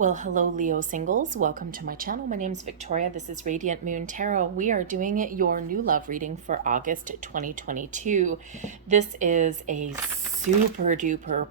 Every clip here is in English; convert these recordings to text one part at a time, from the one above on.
Well, hello, Leo singles. Welcome to my channel. My name is Victoria. This is Radiant Moon Tarot. We are doing your new love reading for August 2022. This is a super duper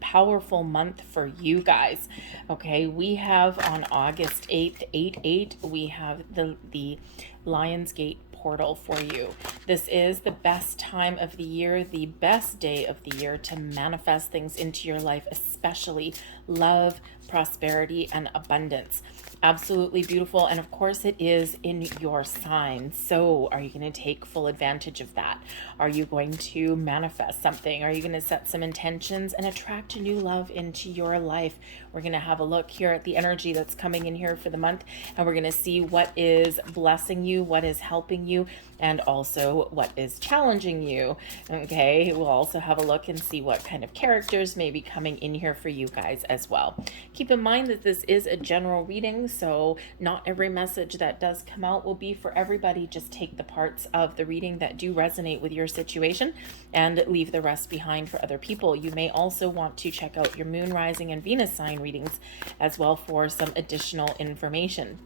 powerful month for you guys. Okay, we have on August 8th, 8/8, we have the Lionsgate portal for you. This is the best time of the year, the best day of the year to manifest things into your life, especially love, prosperity, and abundance. Absolutely beautiful. And of course, it is in your sign. So are you going to take full advantage of that? Are you going to manifest something? Are you going to set some intentions and attract new love into your life? We're going to have a look here at the energy that's coming in here for the month, and we're going to see what is blessing you, what is helping you, and also what is challenging you. Okay, we'll also have a look and see what kind of characters may be coming in here for you guys as well. Keep in mind that this is a general reading, so not every message that does come out will be for everybody. Just take the parts of the reading that do resonate with your situation and leave the rest behind for other people. You may also want to check out your moon, rising, and Venus sign readings as well for some additional information.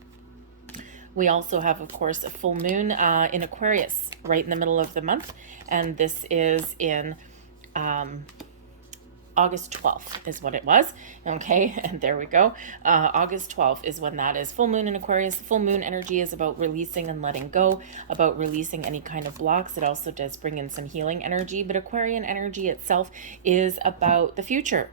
We also have, of course, a full moon in Aquarius right in the middle of the month, and this is in August 12th is what it was. Okay, and there we go. August 12th is when that is full moon in Aquarius. The full moon energy is about releasing and letting go, about releasing any kind of blocks. It also does bring in some healing energy, but Aquarian energy itself is about the future.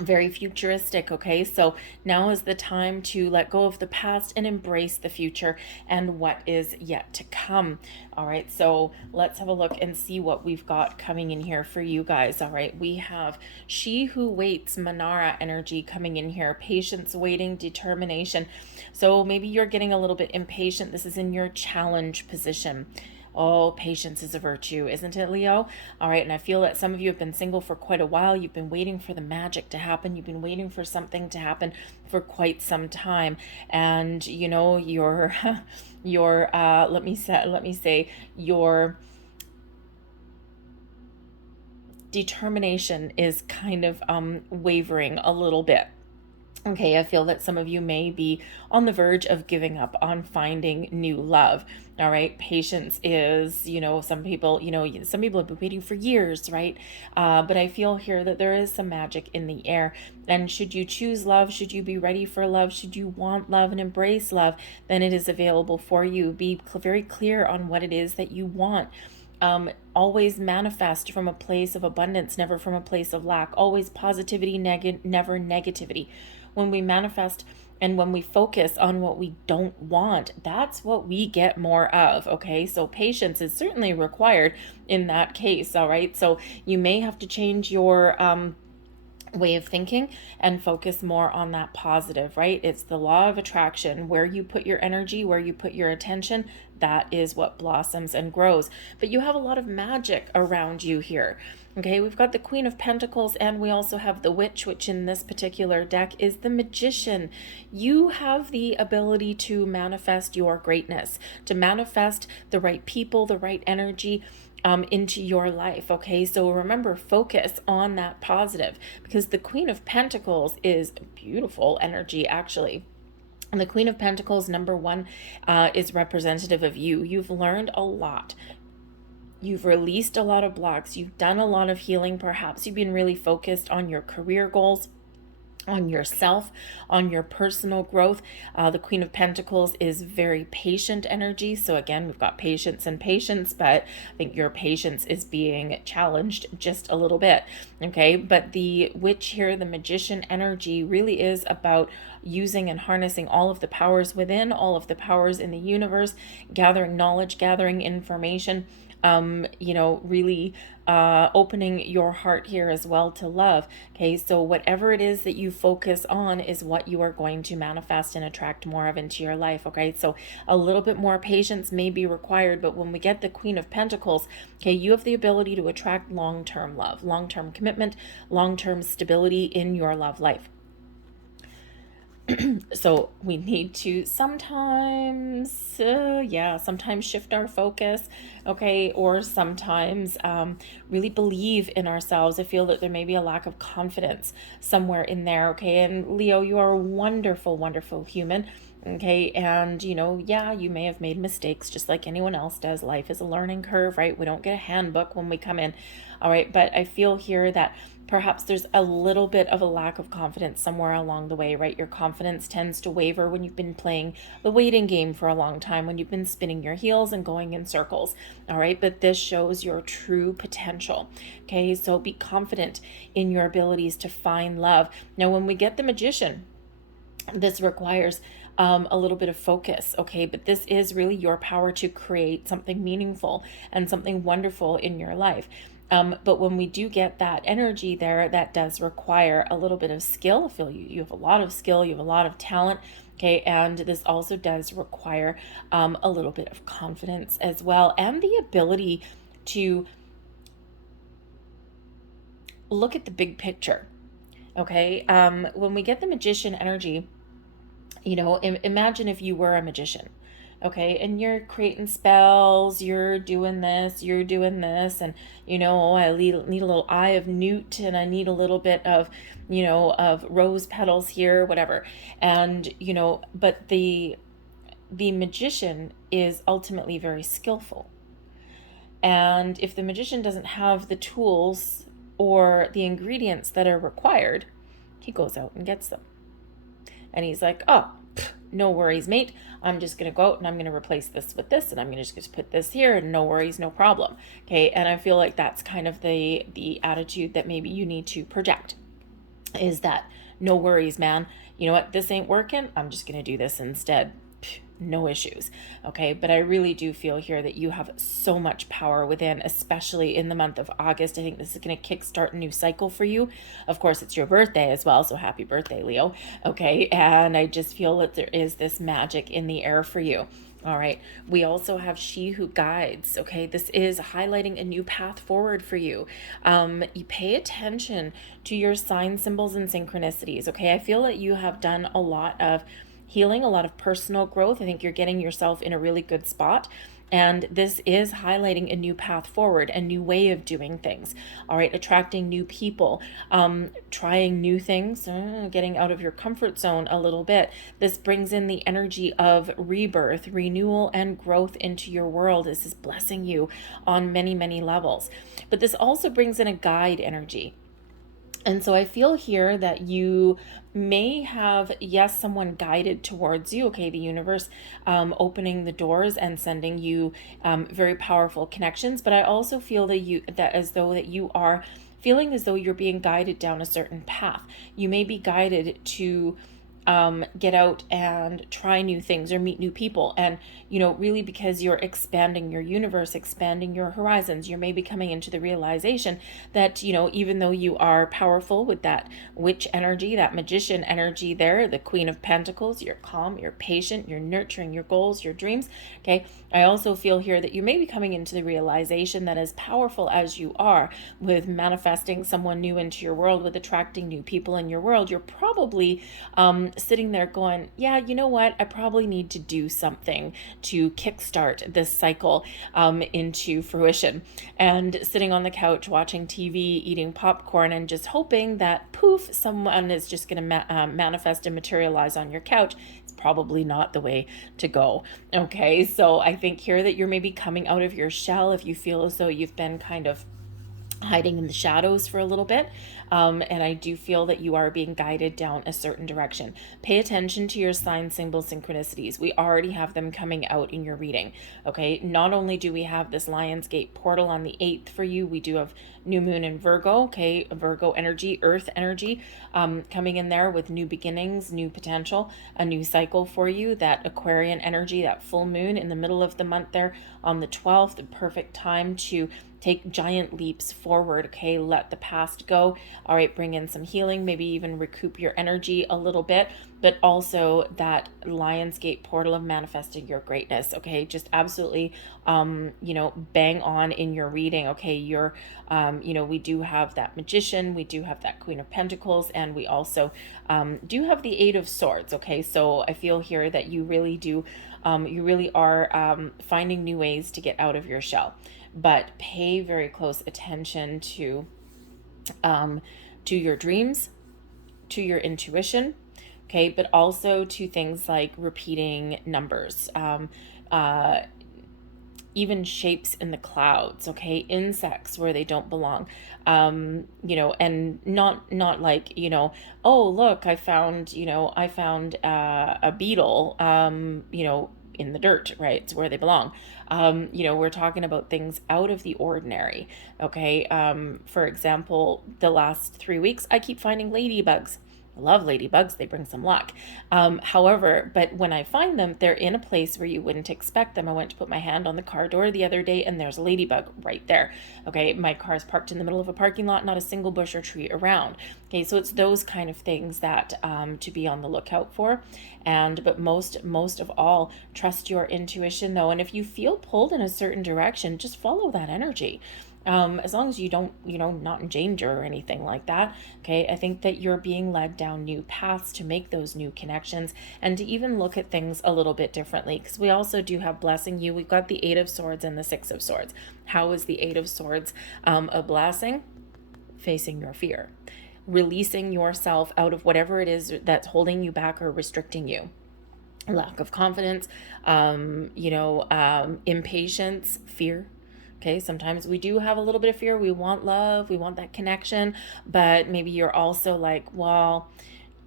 Very futuristic. Okay, so now is the time to let go of the past and embrace the future and what is yet to come. All right, so let's have a look and see what we've got coming in here for you guys. All right, we have She Who Waits, Manara energy coming in here. Patience, waiting, determination. So maybe you're getting a little bit impatient. This is in your challenge position. Oh, patience is a virtue, isn't it, Leo? All right, and I feel that some of you have been single for quite a while. You've been waiting for the magic to happen. You've been waiting for something to happen for quite some time. And, you know, your let me say, your determination is kind of wavering a little bit. Okay, I feel that some of you may be on the verge of giving up on finding new love. All right, patience is, some people have been waiting for years, right? But I feel here that there is some magic in the air. And should you choose love, should you be ready for love, should you want love and embrace love, then it is available for you. Be very clear on what it is that you want. Always manifest from a place of abundance, never from a place of lack. Always positivity, never negativity. When we manifest and when we focus on what we don't want, that's what we get more of. Okay, so patience is certainly required in that case. All right, so you may have to change your way of thinking and focus more on that positive, right? It's the law of attraction. Where you put your energy, where you put your attention, that is what blossoms and grows. But you have a lot of magic around you here. Okay, we've got the Queen of Pentacles, and we also have the Witch, which in this particular deck is the Magician. You have the ability to manifest your greatness, to manifest the right people, the right energy into your life. Okay, so remember, focus on that positive, because the Queen of Pentacles is beautiful energy, actually. And the Queen of Pentacles, number one, is representative of you. You've learned a lot. You've released a lot of blocks. You've done a lot of healing. Perhaps you've been really focused on your career goals, on yourself, on your personal growth. The Queen of Pentacles is very patient energy. So again, we've got patience and patience, but I think your patience is being challenged just a little bit. Okay, but the Witch here, the Magician energy, really is about using and harnessing all of the powers within, all of the powers in the universe, gathering knowledge, gathering information, really opening your heart here as well to love. Okay, so whatever it is that you focus on is what you are going to manifest and attract more of into your life. Okay, so a little bit more patience may be required, but when we get the Queen of Pentacles, okay, you have the ability to attract long-term love, long-term commitment, long-term stability in your love life. So we need to sometimes shift our focus, okay, or sometimes really believe in ourselves. I feel that there may be a lack of confidence somewhere in there, okay. And Leo, you are a wonderful, wonderful human. Okay, and yeah, you may have made mistakes just like anyone else does. Life is a learning curve, right? We don't get a handbook when we come in. All right, but I feel here that perhaps there's a little bit of a lack of confidence somewhere along the way, right? Your confidence tends to waver when you've been playing the waiting game for a long time, when you've been spinning your heels and going in circles. All right, but this shows your true potential. Okay, so be confident in your abilities to find love. Now, when we get the Magician, this requires a little bit of focus, okay? But this is really your power to create something meaningful and something wonderful in your life. But when we do get that energy there, that does require a little bit of skill. I feel you have a lot of skill, you have a lot of talent, okay? And this also does require a little bit of confidence as well, and the ability to look at the big picture, okay? When we get the Magician energy, imagine if you were a magician, okay, and you're creating spells, you're doing this, and I need a little eye of newt, and I need a little bit of of rose petals here, whatever. And but the magician is ultimately very skillful, and if the magician doesn't have the tools or the ingredients that are required, he goes out and gets them. And he's like, oh, no worries, mate. I'm just going to go out and I'm going to replace this with this, and I'm going to just put this here, and no worries, no problem. Okay. And I feel like that's kind of the attitude that maybe you need to project, is that no worries, man. You know what? This ain't working. I'm just going to do this instead. No issues. Okay. But I really do feel here that you have so much power within, especially in the month of August. I think this is going to kickstart a new cycle for you. Of course, it's your birthday as well. So happy birthday, Leo. Okay. And I just feel that there is this magic in the air for you. All right. We also have She Who Guides. Okay. This is highlighting a new path forward for you. You pay attention to your sign symbols and synchronicities. Okay. I feel that you have done a lot of healing, a lot of personal growth. I think you're getting yourself in a really good spot. And this is highlighting a new path forward, a new way of doing things. All right, attracting new people, trying new things, getting out of your comfort zone a little bit. This brings in the energy of rebirth, renewal, and growth into your world. This is blessing you on many, many levels. But this also brings in a guide energy. And so I feel here that you may have, yes, someone guided towards you, okay, the universe opening the doors and sending you very powerful connections. But I also feel that you are feeling as though you're being guided down a certain path. You may be guided to get out and try new things or meet new people. And, really because you're expanding your universe, expanding your horizons, you're maybe coming into the realization that, even though you are powerful with that witch energy, that magician energy there, the Queen of Pentacles, you're calm, you're patient, you're nurturing your goals, your dreams. Okay. I also feel here that you may be coming into the realization that as powerful as you are with manifesting someone new into your world, with attracting new people in your world, you're probably sitting there going, yeah, you know what? I probably need to do something to kickstart this cycle into fruition. And sitting on the couch watching TV, eating popcorn, and just hoping that poof, someone is just going to manifest and materialize on your couch. It's probably not the way to go. Okay, so I think here that you're maybe coming out of your shell if you feel as though you've been kind of hiding in the shadows for a little bit. And I do feel that you are being guided down a certain direction. Pay attention to your sign symbol synchronicities. We already have them coming out in your reading. Okay. Not only do we have this Lionsgate portal on the 8th for you, we do have new moon in Virgo. Okay. Virgo energy, earth energy, coming in there with new beginnings, new potential, a new cycle for you. That Aquarian energy, that full moon in the middle of the month there on the 12th, the perfect time to take giant leaps forward. Okay, let the past go. All right, bring in some healing, maybe even recoup your energy a little bit, but also that Lionsgate portal of manifesting your greatness. Okay, just absolutely, bang on in your reading. Okay, we do have that Magician, we do have that Queen of Pentacles, and we also do have the Eight of Swords. Okay, so I feel here that you really do, you really are finding new ways to get out of your shell, but pay very close attention to your dreams, to your intuition, okay, but also to things like repeating numbers, even shapes in the clouds, okay, insects where they don't belong, and not like, oh look, I found a beetle, in the dirt, right? It's where they belong. We're talking about things out of the ordinary, okay. For example, the last 3 weeks, I keep finding ladybugs. I love ladybugs, they bring some luck. However, but when I find them, they're in a place where you wouldn't expect them. I went to put my hand on the car door the other day and there's a ladybug right there. Okay, my car's parked in the middle of a parking lot, not a single bush or tree around. Okay, so it's those kind of things that to be on the lookout for. But most of all, trust your intuition though. And if you feel pulled in a certain direction, just follow that energy. As long as you don't, not in danger or anything like that. Okay, I think that you're being led down new paths to make those new connections and to even look at things a little bit differently, because we also do have blessing you. We've got the Eight of Swords and the Six of Swords. How is the Eight of Swords a blessing? Facing your fear, releasing yourself out of whatever it is that's holding you back or restricting you. Lack of confidence, impatience, fear. Okay, sometimes we do have a little bit of fear. We want love, we want that connection, but maybe you're also like, well,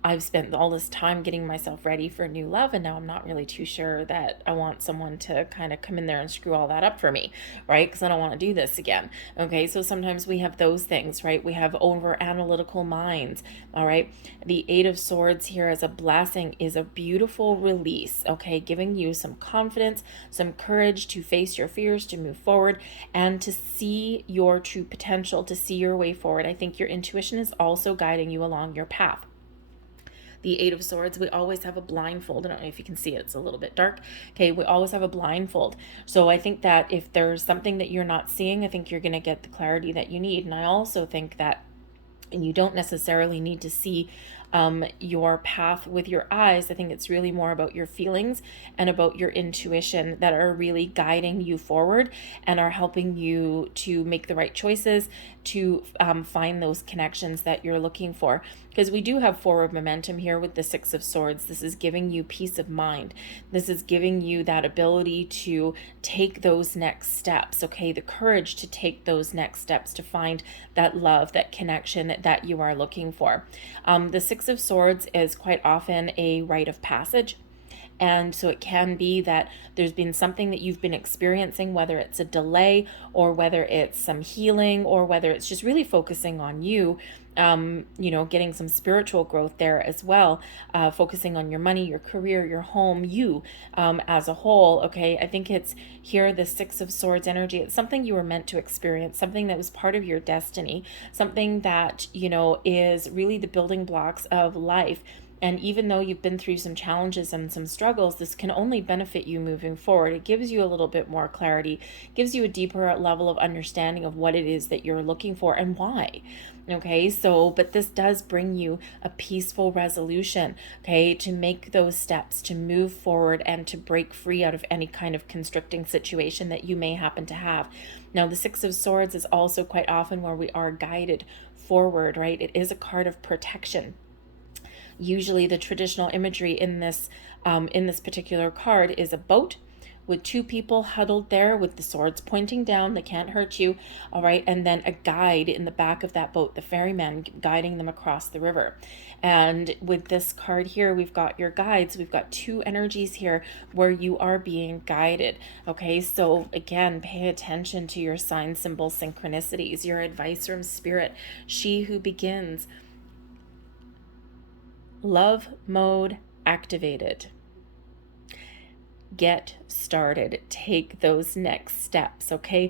I've spent all this time getting myself ready for new love, and now I'm not really too sure that I want someone to kind of come in there and screw all that up for me, right? Because I don't want to do this again. Okay, so sometimes we have those things, right? We have over analytical minds, all right? The Eight of Swords here as a blessing is a beautiful release, okay? Giving you some confidence, some courage to face your fears, to move forward, and to see your true potential, to see your way forward. I think your intuition is also guiding you along your path. The Eight of Swords, we always have a blindfold. I don't know if you can see it, it's a little bit dark. Okay, we always have a blindfold. So I think that if there's something that you're not seeing, I think you're going to get the clarity that you need. And I also think that you don't necessarily need to see your path with your eyes. I think it's really more about your feelings and about your intuition that are really guiding you forward and are helping you to make the right choices, to find those connections that you're looking for. Because we do have forward momentum here with the Six of Swords. This is giving you peace of mind. This is giving you that ability to take those next steps, okay? The courage to take those next steps to find that love, that connection that you are looking for. The Six of Swords is quite often a rite of passage. And so it can be that there's been something that you've been experiencing, whether it's a delay or whether it's some healing or whether it's just really focusing on you, getting some spiritual growth there as well, focusing on your money, your career, your home, you as a whole. Okay, I think it's here, the Six of Swords energy. It's something you were meant to experience, something that was part of your destiny, something that, is really the building blocks of life. And even though you've been through some challenges and some struggles, this can only benefit you moving forward. It gives you a little bit more clarity, gives you a deeper level of understanding of what it is that you're looking for and why. Okay, so, but this does bring you a peaceful resolution, okay, to make those steps, to move forward and to break free out of any kind of constricting situation that you may happen to have. Now, the Six of Swords is also quite often where we are guided forward, right? It is a card of protection. Usually the traditional imagery in this particular card is a boat with two people huddled there with the swords pointing down. They can't hurt you, all right? And then a guide in the back of that boat, the ferryman guiding them across the river. And with this card here, we've got your guides. We've got two energies here where you are being guided, okay? So again, pay attention to your sign symbol synchronicities, your advice from spirit. She who begins. Love mode activated. Get started. Take those next steps, okay?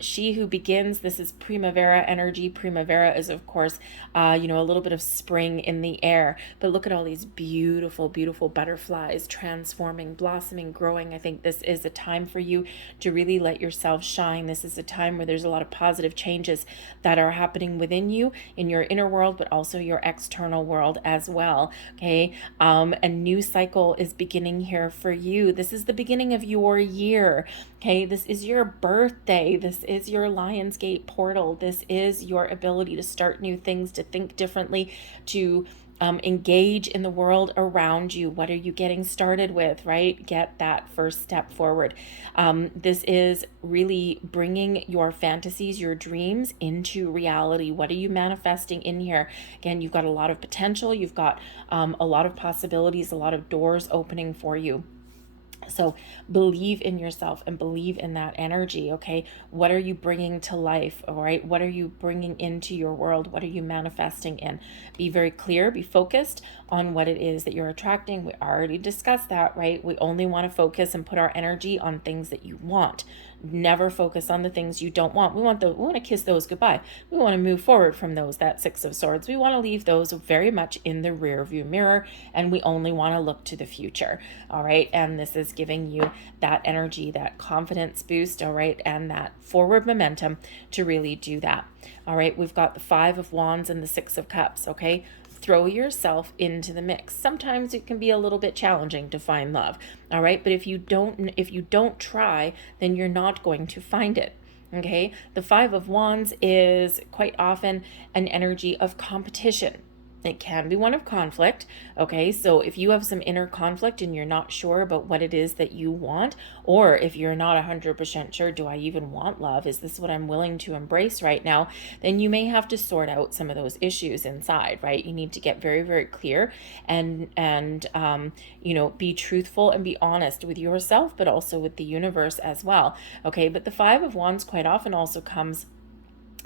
She who begins, this is primavera energy. Primavera is, of course, a little bit of spring in the air. But look at all these beautiful, beautiful butterflies transforming, blossoming, growing. I think this is a time for you to really let yourself shine. This is a time where there's a lot of positive changes that are happening within you, in your inner world, but also your external world as well, okay? A new cycle is beginning here for you. This is the beginning of your year, okay? This is your birthday. This is your Lionsgate portal. This is your ability to start new things, to think differently, to engage in the world around you. What are you getting started with, right? Get that first step forward. This is really bringing your fantasies, your dreams into reality. What are you manifesting in here? Again, you've got a lot of potential. You've got a lot of possibilities, a lot of doors opening for you. So believe in yourself and believe in that energy, okay? What are you bringing to life, all right? What are you bringing into your world? What are you manifesting in? Be very clear, be focused on what it is that you're attracting. We already discussed that, right? We only want to focus and put our energy on things that you want. Never focus on the things you don't want. We want to kiss those goodbye. We want to move forward from those, that Six of Swords. We want to leave those very much in the rear view mirror, and we only want to look to the future. All right. And this is giving you that energy, that confidence boost, all right, and that forward momentum to really do that. All right. Don't got the Five of Wands and the Six of Cups, okay? Throw yourself into the mix. Sometimes it can be a little bit challenging to find love, all right? But if you don't try, then you're not going to find it. Okay? The Five of Wands is quite often an energy of competition. It can be one of conflict, okay? So if you have some inner conflict and you're not sure about what it is that you want, or if you're not 100% sure, do I even want love? Is this what I'm willing to embrace right now? Then you may have to sort out some of those issues inside, right? You need to get very, very clear and be truthful and be honest with yourself, but also with the universe as well, okay? But the Five of Wands quite often also comes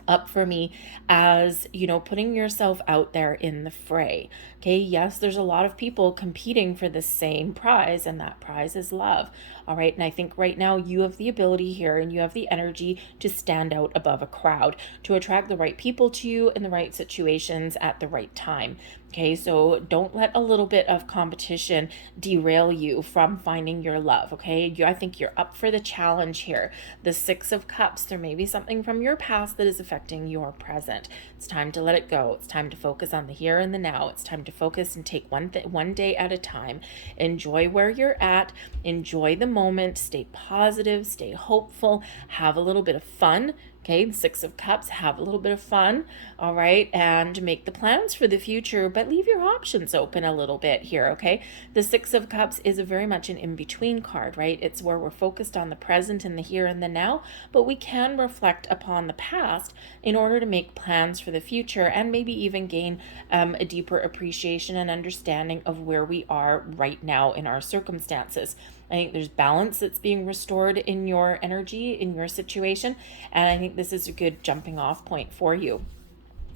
up for me as, putting yourself out there in the fray. Okay, yes, there's a lot of people competing for the same prize, and that prize is love. All right, and I think right now you have the ability here and you have the energy to stand out above a crowd, to attract the right people to you in the right situations at the right time. Okay, so don't let a little bit of competition derail you from finding your love, okay? I think you're up for the challenge here. The Six of Cups, there may be something from your past that is affecting your present. It's time to let it go. It's time to focus on the here and the now. It's time to focus and take one day at a time. Enjoy where you're at. Enjoy the moment. Stay positive. Stay hopeful. Have a little bit of fun. Okay, the Six of Cups, have a little bit of fun, all right, and make the plans for the future, but leave your options open a little bit here, okay? The Six of Cups is a very much an in-between card, right? It's where we're focused on the present and the here and the now, but we can reflect upon the past in order to make plans for the future and maybe even gain a deeper appreciation and understanding of where we are right now in our circumstances. I think there's balance that's being restored in your energy, in your situation, and I think this is a good jumping off point for you.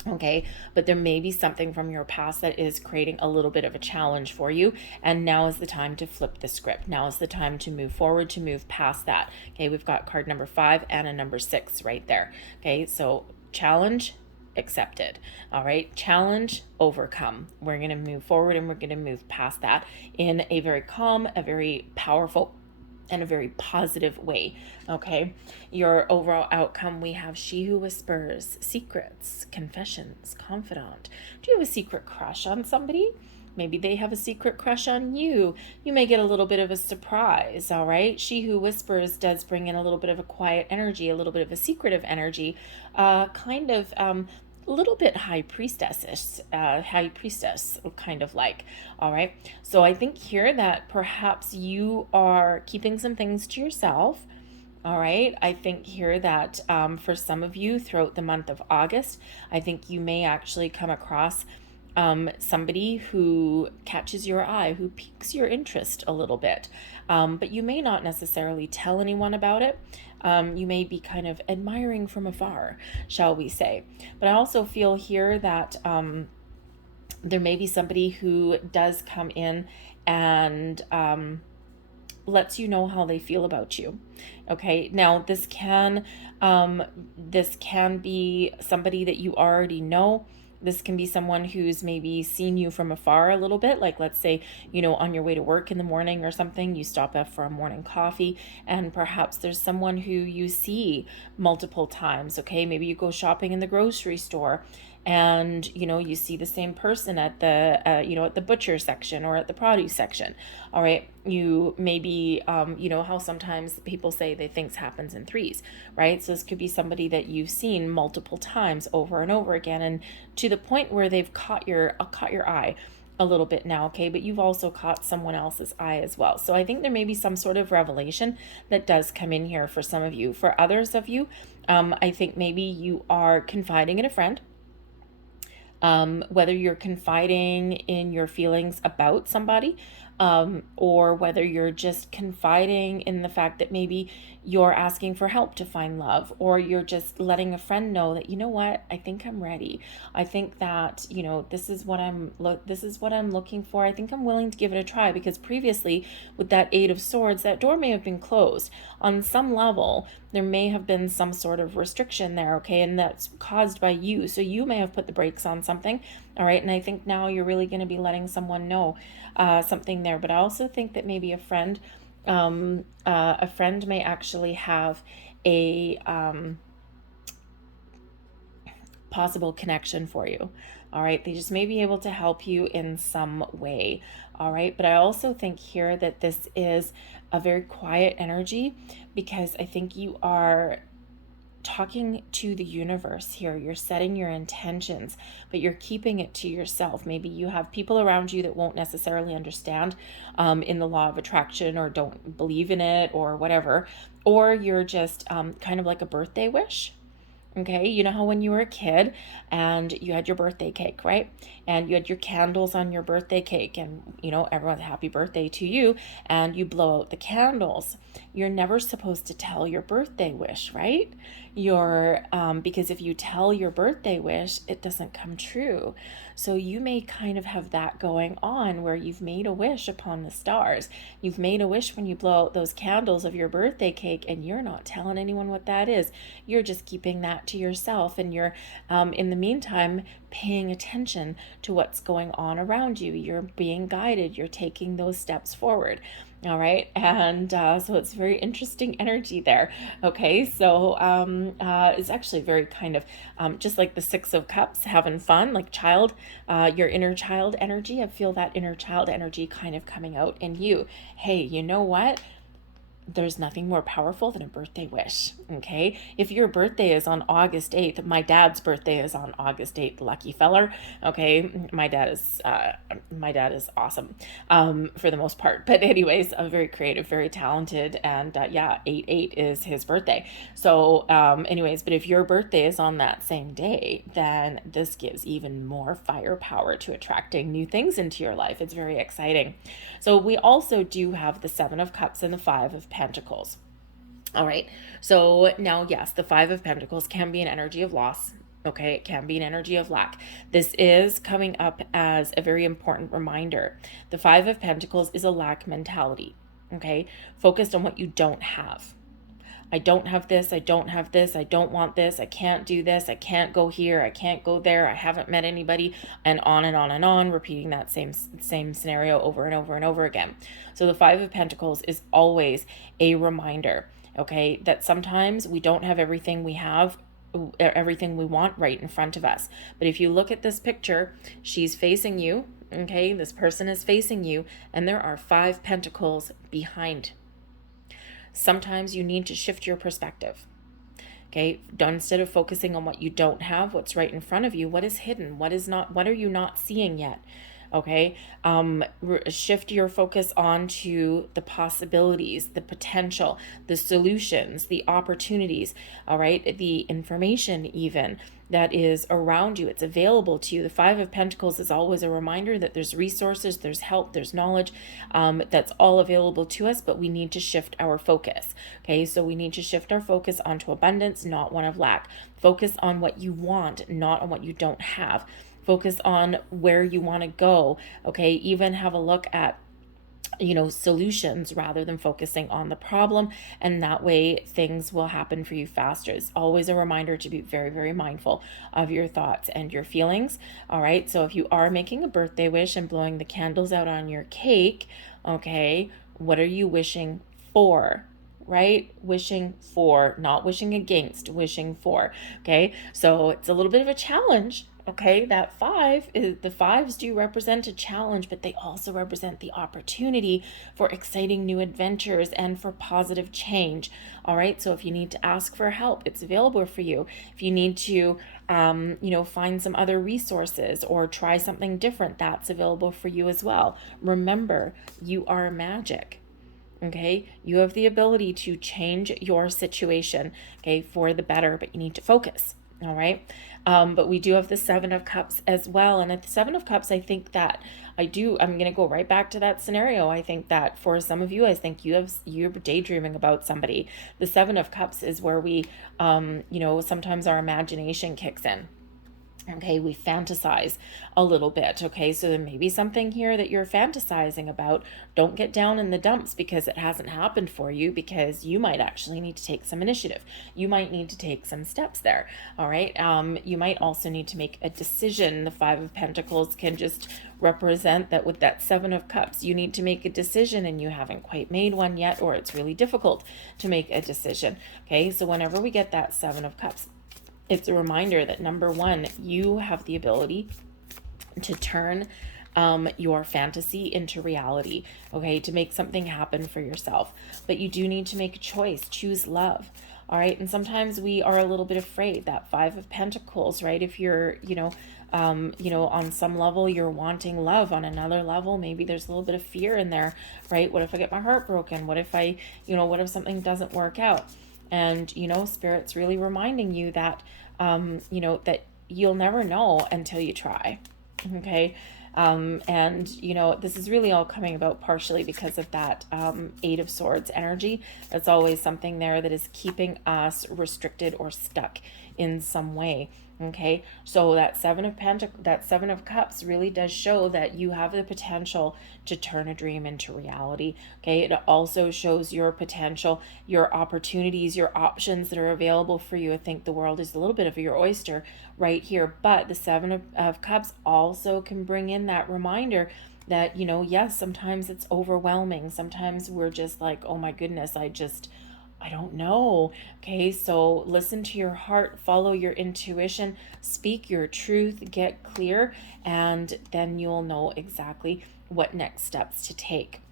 Okay, but there may be something from your past that is creating a little bit of a challenge for you, and now is the time to flip the script. Now is the time to move forward, to move past that. Okay, we've got card number 5 and a number 6 right there. Okay, so challenge accepted. All right, challenge overcome. We're going to move forward and we're going to move past that in a very calm, a very powerful, and a very positive way. Okay, your overall outcome, we have She Who Whispers, secrets, confessions, confidant. Do you have a secret crush on somebody? Maybe they have a secret crush on you. You may get a little bit of a surprise, all right? She Who Whispers does bring in a little bit of a quiet energy, a little bit of a secretive energy, kind of a little bit high priestess kind of like, all right? So I think here that perhaps you are keeping some things to yourself. All right. I think here that for some of you throughout the month of August, I think you may actually come across somebody who catches your eye, who piques your interest a little bit. But you may not necessarily tell anyone about it. You may be kind of admiring from afar, shall we say. But I also feel here that there may be somebody who does come in and lets you know how they feel about you. Okay, now this can be somebody that you already know. This can be someone who's maybe seen you from afar a little bit. Like, let's say, on your way to work in the morning or something, you stop up for a morning coffee, and perhaps there's someone who you see multiple times. Okay, maybe you go shopping in the grocery store, and you see the same person at the at the butcher section or at the produce section. All right, you maybe how sometimes people say they things happens in threes, right? So this could be somebody that you've seen multiple times over and over again, and to the point where they've caught your eye a little bit now. Okay, but you've also caught someone else's eye as well. So I think there may be some sort of revelation that does come in here for some of you. For others of you, I think maybe you are confiding in a friend, whether you're confiding in your feelings about somebody, or whether you're just confiding in the fact that maybe you're asking for help to find love, or you're just letting a friend know that, I think I'm ready. I think that, this is what I'm looking for. I think I'm willing to give it a try, because previously with that Eight of Swords, that door may have been closed on some level. There may have been some sort of restriction there, okay, and that's caused by you. So you may have put the brakes on something, all right, and I think now you're really going to be letting someone know something there. But I also think that maybe a friend may actually have a possible connection for you. All right, they just may be able to help you in some way. All right, but I also think here that this is a very quiet energy, because I think you are talking to the universe here. You're setting your intentions, but you're keeping it to yourself. Maybe you have people around you that won't necessarily understand in the law of attraction, or don't believe in it, or whatever, or you're just kind of like a birthday wish. Okay, you know how when you were a kid and you had your birthday cake, right? And you had your candles on your birthday cake, and everyone's happy birthday to you, and you blow out the candles. You're never supposed to tell your birthday wish, right? Because if you tell your birthday wish, it doesn't come true. So you may kind of have that going on, where you've made a wish upon the stars. You've made a wish when you blow out those candles of your birthday cake, and you're not telling anyone what that is. You're just keeping that to yourself, and you're in the meantime paying attention to what's going on around you. You're being guided. You're taking those steps forward. All right, and so it's very interesting energy there. Okay, so it's actually very kind of just like the Six of Cups, having fun, like your inner child energy. I feel that inner child energy kind of coming out in you. Hey, you know what? There's nothing more powerful than a birthday wish, okay? If your birthday is on August 8th, my dad's birthday is on August 8th, lucky feller, okay? My dad is awesome, for the most part. But anyways, very creative, very talented, and 8/8 is his birthday. So anyways, but if your birthday is on that same day, then this gives even more firepower to attracting new things into your life. It's very exciting. So we also do have the Seven of Cups and the Five of Pentacles. All right. So now, yes, the Five of Pentacles can be an energy of loss. Okay. It can be an energy of lack. This is coming up as a very important reminder. The Five of Pentacles is a lack mentality. Okay. Focused on what you don't have. I don't have this, I don't have this, I don't want this, I can't do this, I can't go here, I can't go there, I haven't met anybody, and on and on and on, repeating that same scenario over and over and over again. So the Five of Pentacles is always a reminder, okay, that sometimes we don't have everything we want right in front of us. But if you look at this picture, she's facing you, okay, this person is facing you, and there are 5 pentacles behind. Sometimes you need to shift your perspective. Okay, instead of focusing on what you don't have, what's right in front of you, what is hidden, what are you not seeing yet? Okay, shift your focus onto the possibilities, the potential, the solutions, the opportunities, all right, the information even that is around you. It's available to you. The Five of Pentacles is always a reminder that there's resources, there's help, there's knowledge, that's all available to us, but we need to shift our focus. Okay, so we need to shift our focus onto abundance, not one of lack. Focus on what you want, not on what you don't have. Focus on where you want to go. Okay, even have a look at solutions rather than focusing on the problem. And that way things will happen for you faster. It's always a reminder to be very, very mindful of your thoughts and your feelings. All right. So if you are making a birthday wish and blowing the candles out on your cake, okay, what are you wishing for? Right? Wishing for, not wishing against, wishing for. Okay. So it's a little bit of a challenge. Okay, that the fives do represent a challenge, but they also represent the opportunity for exciting new adventures and for positive change. All right, so if you need to ask for help, it's available for you. If you need to, find some other resources or try something different, that's available for you as well. Remember, you are magic. Okay, you have the ability to change your situation, okay, for the better, but you need to focus. All right. But we do have the Seven of Cups as well. And at the Seven of Cups, I think that I'm going to go right back to that scenario. I think that for some of you, I think you're daydreaming about somebody. The Seven of Cups is where we, sometimes our imagination kicks in. Okay, we fantasize a little bit. Okay, so there may be something here that you're fantasizing about. Don't get down in the dumps because it hasn't happened for you, because you might actually need to take some initiative. You might need to take some steps there. All right, you might also need to make a decision. The Five of Pentacles can just represent that with that Seven of Cups. You need to make a decision and you haven't quite made one yet, or it's really difficult to make a decision. Okay, so whenever we get that Seven of Cups, it's a reminder that number one, you have the ability to turn your fantasy into reality, okay, to make something happen for yourself. But you do need to make a choice, choose love. All right. And sometimes we are a little bit afraid. That Five of Pentacles, right? If you're, on some level you're wanting love, on another level, maybe there's a little bit of fear in there, right? What if I get my heart broken? What if what if something doesn't work out? And, Spirit's really reminding you that, that you'll never know until you try. Okay. This is really all coming about partially because of that Eight of Swords energy. That's always something there that is keeping us restricted or stuck in some way. Okay, so that Seven of Cups really does show that you have the potential to turn a dream into reality. Okay, it also shows your potential, your opportunities, your options that are available for you. I think the world is a little bit of your oyster right here, but the Seven of Cups also can bring in that reminder that, yes, sometimes it's overwhelming. Sometimes we're just like, oh my goodness, I don't know. Okay, so listen to your heart, follow your intuition, speak your truth, get clear, and then you'll know exactly what next steps to take.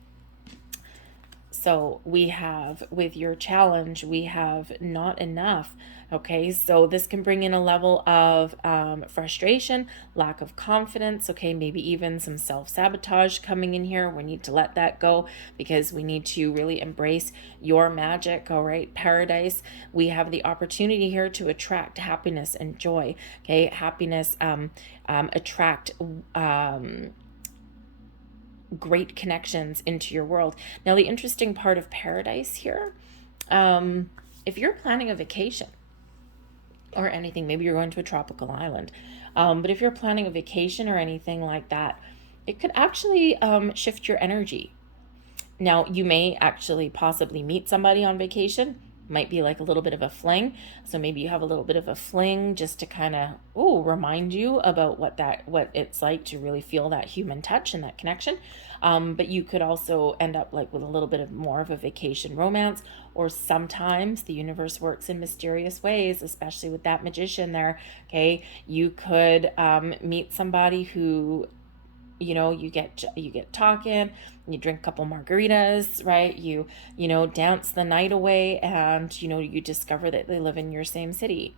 So we have, with your challenge, we have not enough. Okay, so this can bring in a level of frustration, lack of confidence. Okay, maybe even some self-sabotage coming in here. We need to let that go because we need to really embrace your magic. All right, Paradise. We have the opportunity here to attract happiness and joy. Okay, happiness, attract great connections into your world. Now, the interesting part of Paradise here, if you're planning a vacation or anything, maybe you're going to a tropical island, but if you're planning a vacation or anything like that, it could actually shift your energy. Now, you may actually possibly meet somebody on vacation. Might be like a little bit of a fling. So maybe you have a little bit of a fling just to kind of remind you about what it's like to really feel that human touch and that connection. But you could also end up like with a little bit of more of a vacation romance, or sometimes the universe works in mysterious ways, especially with that Magician there. Okay, you could meet somebody who, you get talking, you drink a couple margaritas, right? You dance the night away, and you discover that they live in your same city.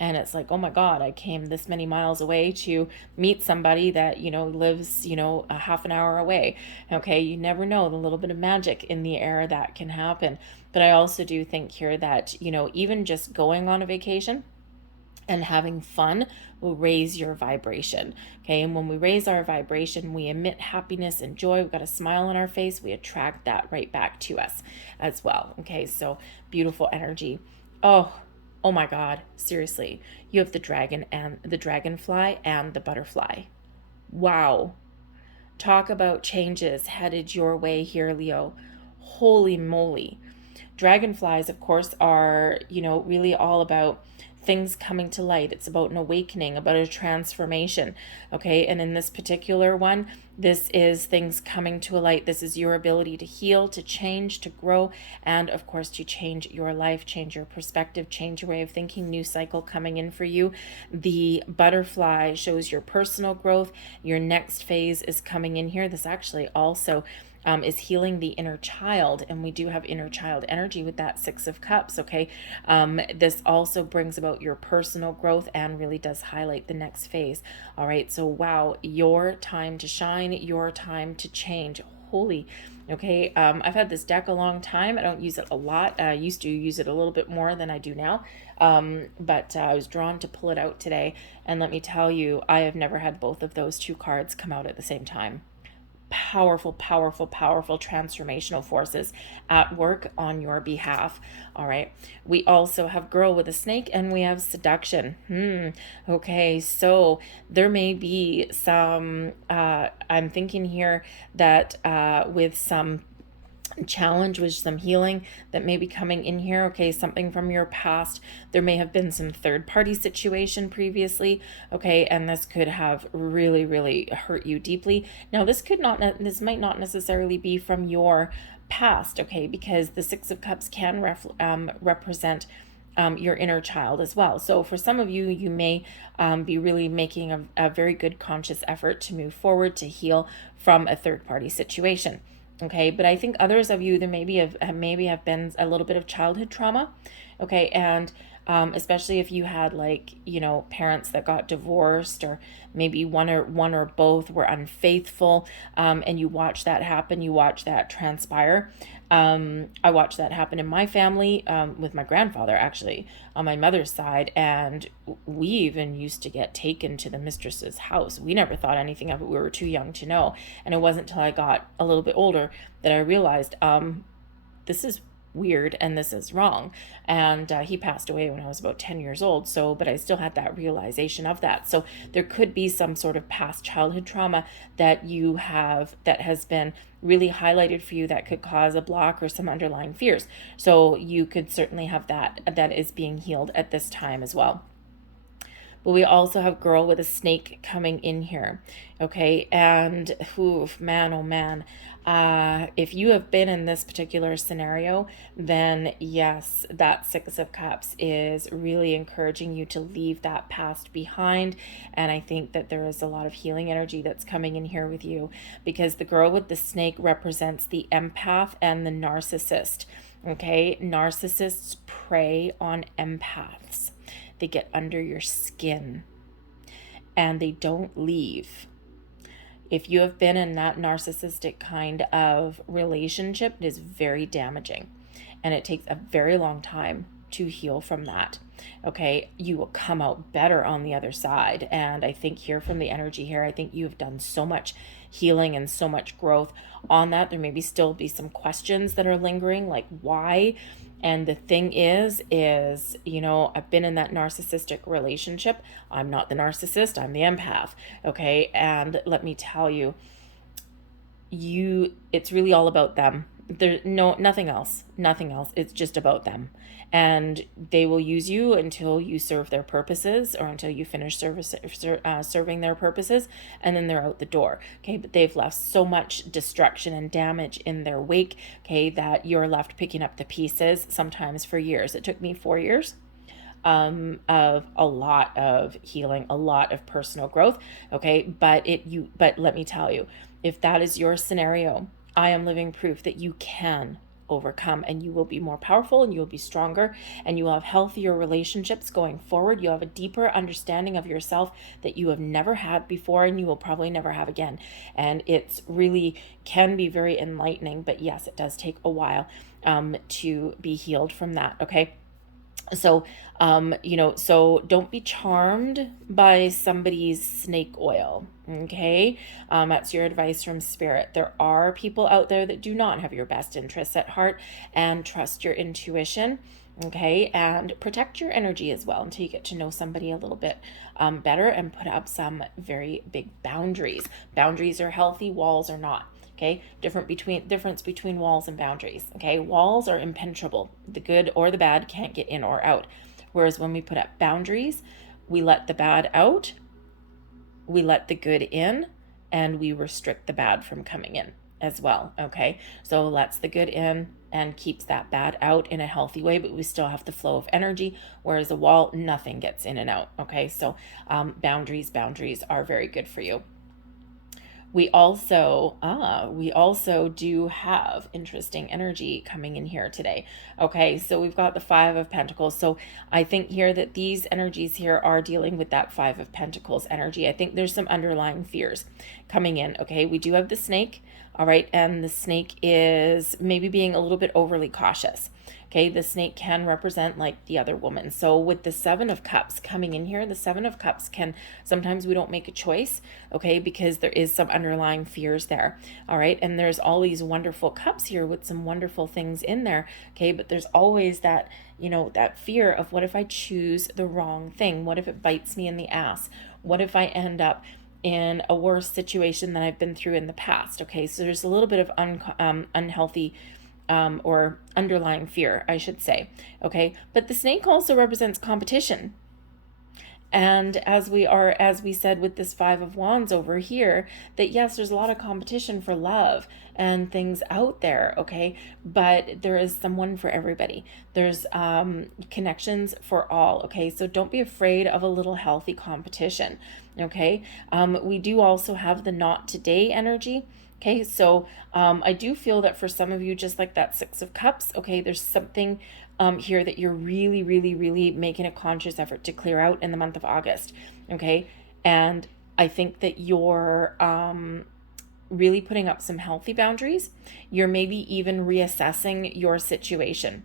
And it's like, oh my God, I came this many miles away to meet somebody that, lives, a half an hour away. Okay, you never know, the little bit of magic in the air that can happen. But I also do think here that, even just going on a vacation and having fun will raise your vibration. Okay, and when we raise our vibration, we emit happiness and joy. We've got a smile on our face. We attract that right back to us as well. Okay, so beautiful energy. Oh my God, seriously. You have the dragon and the dragonfly and the butterfly. Wow. Talk about changes headed your way here, Leo. Holy moly. Dragonflies, of course, are, really all about things coming to light. It's about an awakening, about a transformation. Okay. And in this particular one, this is things coming to a light. This is your ability to heal, to change, to grow, and of course, to change your life, change your perspective, change your way of thinking. New cycle coming in for you. The butterfly shows your personal growth. Your next phase is coming in here. This actually also is healing the inner child, and we do have inner child energy with that Six of Cups. Okay. This also brings about your personal growth and really does highlight the next phase. All right, so wow, your time to shine, your time to change. Holy. Okay. I've had this deck a long time. I don't use it a lot. I used to use it a little bit more than I do now. But I was drawn to pull it out today, and let me tell you, I have never had both of those two cards come out at the same time. Powerful, powerful, powerful transformational forces at work on your behalf. All right. We also have girl with a snake, and we have seduction. Okay. So there may be some, I'm thinking here that with some challenge, with some healing that may be coming in here. Okay, something from your past. There may have been some third party situation previously. Okay, and this could have really, really hurt you deeply. Now, this might not necessarily be from your past. Okay, because the Six of Cups can represent your inner child as well. So for some of you, you may be really making a very good conscious effort to move forward, to heal from a third party situation. Okay, but I think others of you, there maybe have been a little bit of childhood trauma. Okay, and especially if you had parents that got divorced, or maybe one or both were unfaithful, and you watch that happen, you watch that transpire. I watched that happen in my family, with my grandfather, actually, on my mother's side, and we even used to get taken to the mistress's house. We never thought anything of it. We were too young to know, and it wasn't until I got a little bit older that I realized, this is weird and this is wrong. And he passed away when I was about 10 years old, but I still had that realization of that. So there could be some sort of past childhood trauma that you have, that has been really highlighted for you, that could cause a block or some underlying fears. So you could certainly have that is being healed at this time as well. But we also have girl with a snake coming in here. Okay, and man, oh man, if you have been in this particular scenario, then yes, that Six of Cups is really encouraging you to leave that past behind. And I think that there is a lot of healing energy that's coming in here with you, because the girl with the snake represents the empath and the narcissist. Okay, narcissists prey on empaths. They get under your skin and they don't leave. If you have been in that narcissistic kind of relationship, it is very damaging, and it takes a very long time to heal from that. Okay, you will come out better on the other side. And I think here, from the energy here, I think you've done so much healing and so much growth on that. There may still be some questions that are lingering, like why. And the thing is, I've been in that narcissistic relationship. I'm not the narcissist, I'm the empath. Okay. And let me tell you, it's really all about them. There's nothing else. It's just about them. And they will use you until you serve their purposes, or until you finish serving their purposes, and then they're out the door. Okay, but they've left so much destruction and damage in their wake, okay, that you're left picking up the pieces, sometimes for years. It took me 4 years of a lot of healing, a lot of personal growth. Okay, but let me tell you, if that is your scenario, I am living proof that you can overcome, and you will be more powerful, and you will be stronger, and you will have healthier relationships going forward. You have a deeper understanding of yourself that you have never had before, and you will probably never have again. And it's really can be very enlightening, but yes, it does take a while to be healed from that. Okay. So, so don't be charmed by somebody's snake oil. Okay. That's your advice from spirit. There are people out there that do not have your best interests at heart, and trust your intuition. Okay, and protect your energy as well until you get to know somebody a little bit better, and put up some very big boundaries. Boundaries are healthy, walls are not. Okay, difference between walls and boundaries. Okay, walls are impenetrable. The good or the bad can't get in or out. Whereas when we put up boundaries, we let the bad out, we let the good in, and we restrict the bad from coming in as well. Okay, so lets the good in and keeps that bad out in a healthy way, but we still have the flow of energy. Whereas a wall, nothing gets in and out. Okay, so boundaries are very good for you. We also do have interesting energy coming in here today. Okay, so we've got the Five of Pentacles. So I think here that these energies here are dealing with that Five of Pentacles energy. I think there's some underlying fears coming in. Okay, we do have the snake. All right, and the snake is maybe being a little bit overly cautious. Okay, the snake can represent like the other woman. So with the Seven of Cups coming in here, the Seven of Cups can, sometimes we don't make a choice, okay, because there is some underlying fears there. All right, and there's all these wonderful cups here with some wonderful things in there, okay, but there's always that, that fear of, what if I choose the wrong thing? What if it bites me in the ass? What if I end up in a worse situation than I've been through in the past? Okay, so there's a little bit of unhealthy or underlying fear, I should say. Okay, but the snake also represents competition. And as we said with this Five of Wands over here, that yes, there's a lot of competition for love and things out there, okay? But there is someone for everybody. There's connections for all, okay? So don't be afraid of a little healthy competition, okay? We do also have the not today energy. Okay, so I do feel that for some of you, just like that Six of Cups, okay, there's something here that you're really, really, really making a conscious effort to clear out in the month of August, okay? And I think that you're really putting up some healthy boundaries. You're maybe even reassessing your situation.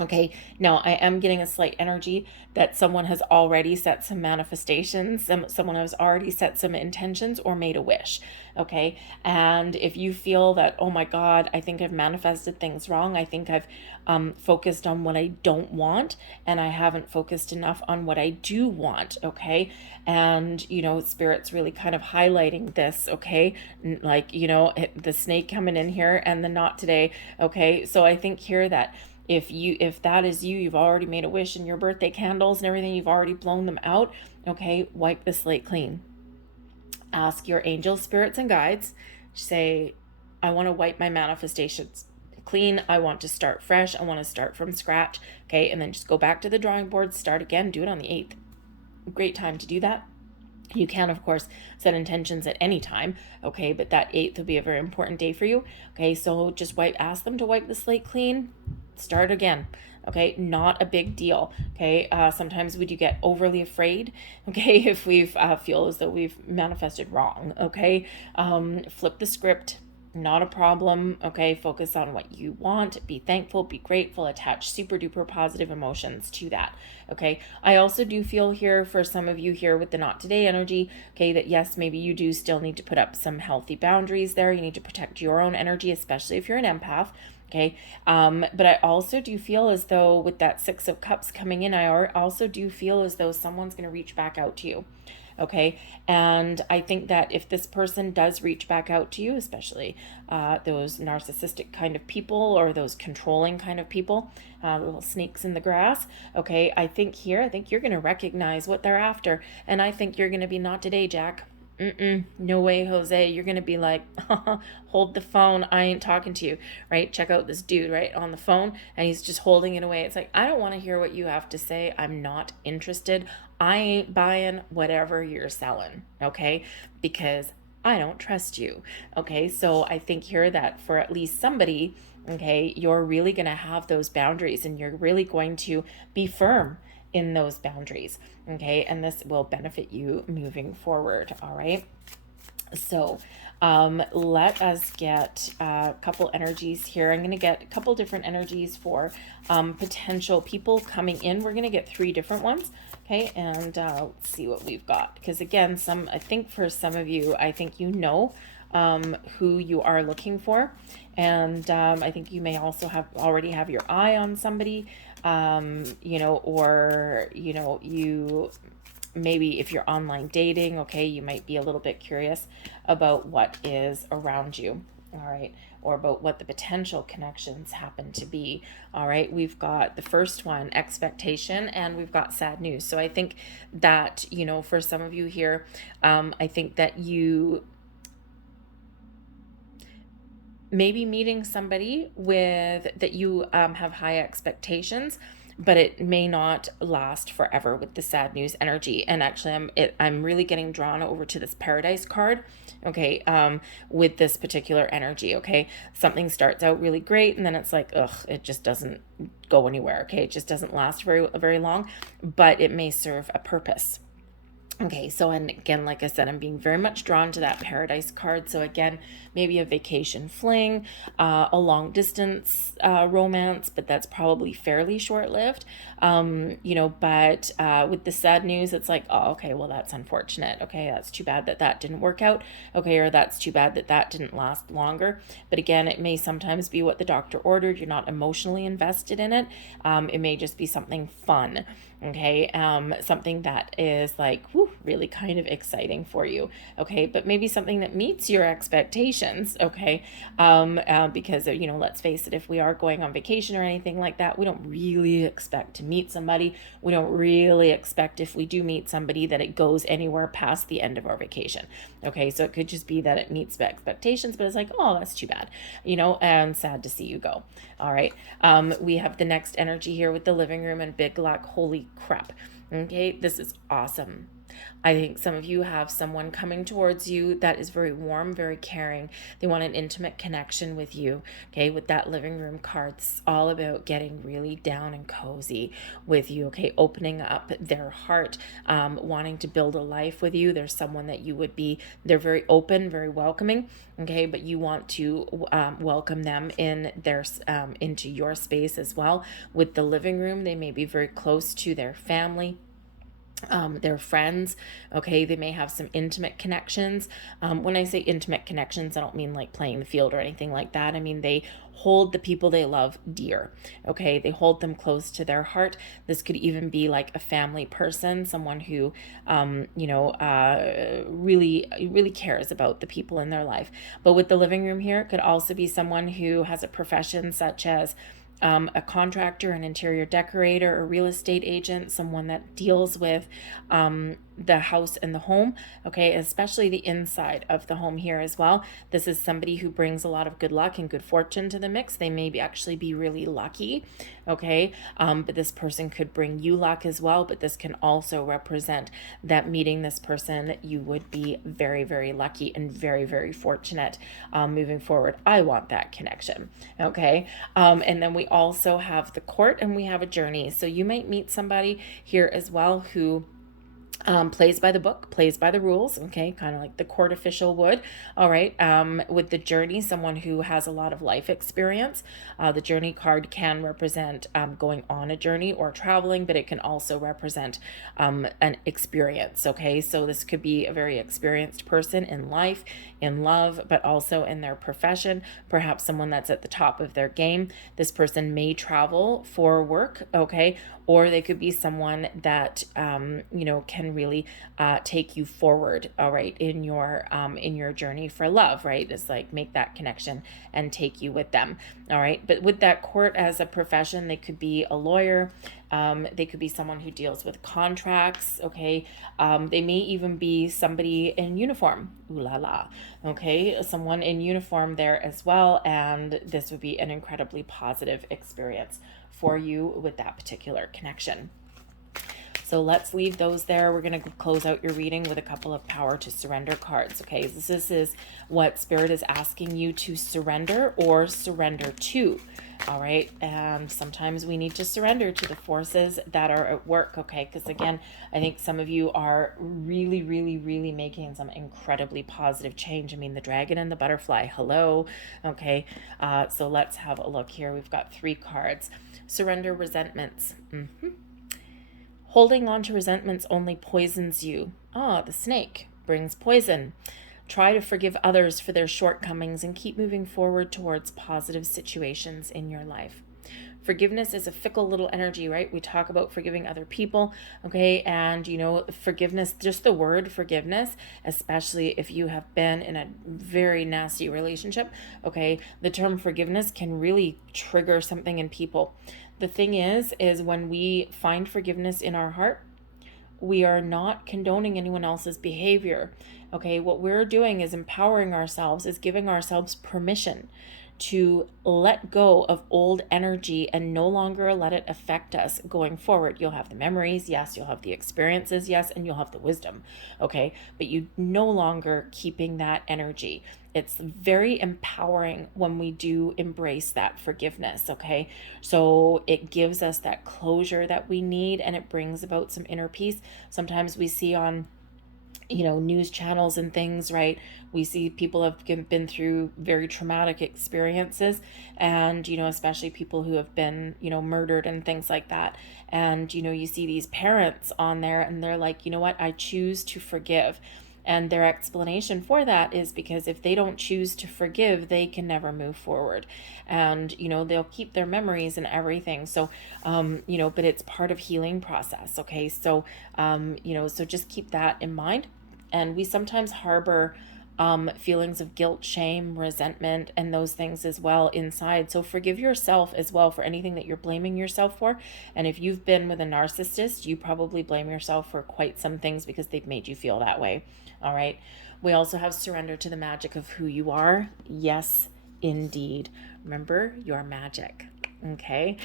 Okay, now I am getting a slight energy that someone has already set some manifestations, someone has already set some intentions or made a wish. Okay, and if you feel that, oh my God, I think I've manifested things wrong, I think I've focused on what I don't want, and I haven't focused enough on what I do want. Okay, and Spirit's really kind of highlighting this. Okay, like the snake coming in here and the not today. Okay, so I think here that if that is you, you've already made a wish in your birthday candles and everything, you've already blown them out. Okay, wipe the slate clean. Ask your angels, spirits, and guides. Say, I want to wipe my manifestations clean. I want to start fresh. I want to start from scratch. Okay, and then just go back to the drawing board, start again, do it on the 8th. Great time to do that. You can, of course, set intentions at any time, okay, but that 8th will be a very important day for you. Okay, so just ask them to wipe the slate clean, start again. Okay, not a big deal. Okay, sometimes we do get overly afraid. Okay, if we feel as though we've manifested wrong. Okay, flip the script. Not a problem. Okay, focus on what you want. Be thankful, be grateful, attach super duper positive emotions to that. Okay, I also do feel here for some of you here with the not today energy, okay, that yes, maybe you do still need to put up some healthy boundaries there. You need to protect your own energy, especially if you're an empath. Okay, but I also do feel as though with that Six of Cups coming in, I also do feel as though someone's going to reach back out to you. Okay, and I think that if this person does reach back out to you, especially those narcissistic kind of people or those controlling kind of people, little snakes in the grass, okay, I think you're going to recognize what they're after, and I think you're going to be, not today, Jack. No way, Jose. You're going to be like, hold the phone. I ain't talking to you, right? Check out this dude, right, on the phone, and he's just holding it away. It's like, I don't want to hear what you have to say. I'm not interested. I ain't buying whatever you're selling, okay? Because I don't trust you, okay? So I think here that for at least somebody, okay, you're really going to have those boundaries, and you're really going to be firm in those boundaries, okay? And this will benefit you moving forward, all right? So let us get a couple energies here. I'm going to get a couple different energies for potential people coming in. We're going to get 3 different ones, okay? And let's see what we've got. Because again, I think for some of you, I think who you are looking for. And I think you may also already have your eye on somebody. or, you maybe if you're online dating, okay, you might be a little bit curious about what is around you. All right. Or about what the potential connections happen to be. All right. We've got the first one, expectation, and we've got sad news. So I think that, for some of you here, I think that you maybe meeting somebody with that you have high expectations, but it may not last forever with the sad news energy. And actually, I'm really getting drawn over to this paradise card, okay, with this particular energy. Okay, something starts out really great, and then it's like, ugh, it just doesn't go anywhere. Okay, it just doesn't last very long, but it may serve a purpose. Okay, so and again, like I said, I'm being very much drawn to that paradise card. So again, maybe a vacation fling, a long distance romance, but that's probably fairly short lived. But with the sad news, it's like, oh, okay, well, that's unfortunate. Okay, that's too bad that that didn't work out. Okay, or that's too bad that that didn't last longer. But again, it may sometimes be what the doctor ordered. You're not emotionally invested in it. It may just be something fun. Okay, something that is like, whew, really kind of exciting for you. Okay, but maybe something that meets your expectations. Okay, because let's face it, if we are going on vacation or anything like that, we don't really expect to meet somebody. We don't really expect, if we do meet somebody, that it goes anywhere past the end of our vacation. Okay, so it could just be that it meets the expectations, but it's like, oh, that's too bad, and sad to see you go. All right, we have the next energy here with the living room and big luck. Holy crap. Okay, this is awesome. I think some of you have someone coming towards you that is very warm, very caring. They want an intimate connection with you. Okay, with that living room card, it's all about getting really down and cozy with you. Okay, opening up their heart, wanting to build a life with you. There's someone that you would be, they're very open, very welcoming. Okay, but you want to welcome them in their into your space as well. With the living room, they may be very close to their family, their friends. Okay, they may have some intimate connections. When I say intimate connections, I don't mean like playing the field or anything like that. I mean they hold the people they love dear. Okay, they hold them close to their heart. This could even be like a family person, someone who really cares about the people in their life. But with the living room here, it could also be someone who has a profession such as a contractor, an interior decorator, a real estate agent, someone that deals with the house and the home, okay, especially the inside of the home here as well. This is somebody who brings a lot of good luck and good fortune to the mix. They may actually be really lucky, okay, but this person could bring you luck as well. But this can also represent that meeting this person, you would be very, very lucky and very, very fortunate moving forward. I want that connection, okay. And then we also have the court and we have a journey. So you might meet somebody here as well who plays by the book, plays by the rules, okay, kind of like the court official would. All right, with the journey, someone who has a lot of life experience. The journey card can represent going on a journey or traveling, but it can also represent an experience, okay. So this could be a very experienced person in life, in love, but also in their profession, perhaps someone that's at the top of their game. This person may travel for work, okay, or they could be someone that can really take you forward, all right, in your journey for love, right? It's like make that connection and take you with them, all right. But with that court as a profession, they could be a lawyer, they could be someone who deals with contracts, okay. They may even be somebody in uniform, ooh la la, okay, someone in uniform there as well, and this would be an incredibly positive experience for you with that particular connection. So let's leave those there. We're going to close out your reading with a couple of power to surrender cards. Okay, this is what Spirit is asking you to surrender or surrender to. All right, and sometimes we need to surrender to the forces that are at work, okay? Because again, I think some of you are really, really, really making some incredibly positive change. I mean, the dragon and the butterfly, hello, okay? So let's have a look here. We've got 3 cards. Surrender resentments. Holding on to resentments only poisons you. The snake brings poison. Try to forgive others for their shortcomings and keep moving forward towards positive situations in your life. Forgiveness is a fickle little energy, right? We talk about forgiving other people, okay? And, you know, forgiveness, just the word forgiveness, especially if you have been in a very nasty relationship, okay? The term forgiveness can really trigger something in people. The thing is when we find forgiveness in our heart, we are not condoning anyone else's behavior. Okay, what we're doing is empowering ourselves, is giving ourselves permission to let go of old energy and no longer let it affect us going forward. You'll have the memories, yes, you'll have the experiences, yes, and you'll have the wisdom, okay? But you no longer keeping that energy. It's very empowering when we do embrace that forgiveness, okay? So it gives us that closure that we need, and it brings about some inner peace. Sometimes we see on, you know, news channels and things, right? We see people have been through very traumatic experiences, and, you know, especially people who have been, you know, murdered and things like that. And, you know, you see these parents on there and they're like, you know what, I choose to forgive. And their explanation for that is because if they don't choose to forgive, they can never move forward. And, you know, they'll keep their memories and everything. So, you know, but it's part of healing process. Okay. So, you know, so just keep that in mind. And we sometimes harbor feelings of guilt, shame, resentment, and those things as well inside. So forgive yourself as well for anything that you're blaming yourself for. And if you've been with a narcissist, you probably blame yourself for quite some things because they've made you feel that way. All right. We also have surrender to the magic of who you are. Yes, indeed. Remember, you're magic. Okay.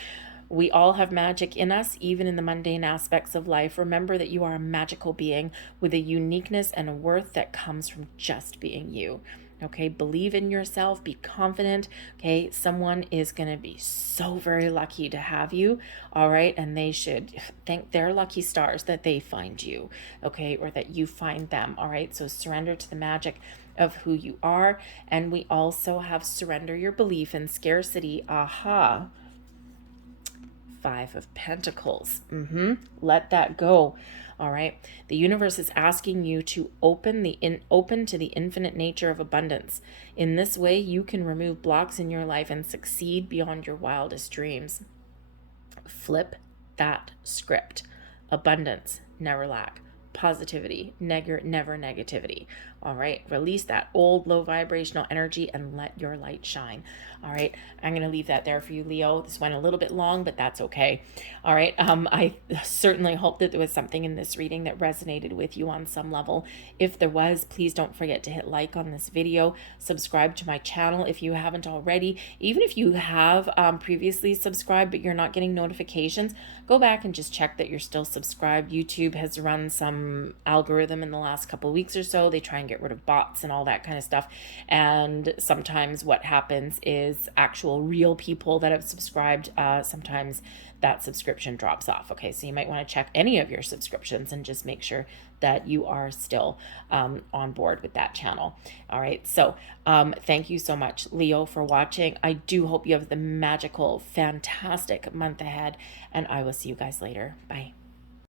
We all have magic in us, even in the mundane aspects of life. Remember that you are a magical being with a uniqueness and a worth that comes from just being you. Okay, believe in yourself, be confident. Okay, someone is going to be so very lucky to have you. All right, and they should thank their lucky stars that they find you. Okay, or that you find them. All right, so surrender to the magic of who you are. And we also have surrender your belief in scarcity. Aha. Five of Pentacles. Let that go. All right. The universe is asking you to open to the infinite nature of abundance. In this way, you can remove blocks in your life and succeed beyond your wildest dreams. Flip that script. Abundance, never lack. Positivity, never negativity. All right, release that old low vibrational energy and let your light shine. All right, I'm going to leave that there for you, Leo. This went a little bit long, but that's okay. All right, I certainly hope that there was something in this reading that resonated with you on some level. If there was, please don't forget to hit like on this video, subscribe to my channel if you haven't already. Even if you have previously subscribed but you're not getting notifications, go back and just check that you're still subscribed. YouTube has run some algorithm in the last couple of weeks or so. They try and get rid of bots and all that kind of stuff. And sometimes what happens is actual real people that have subscribed, sometimes that subscription drops off. Okay, so you might want to check any of your subscriptions and just make sure that you are still on board with that channel. All right, so thank you so much, Leo, for watching. I do hope you have the magical, fantastic month ahead, and I will see you guys later. Bye.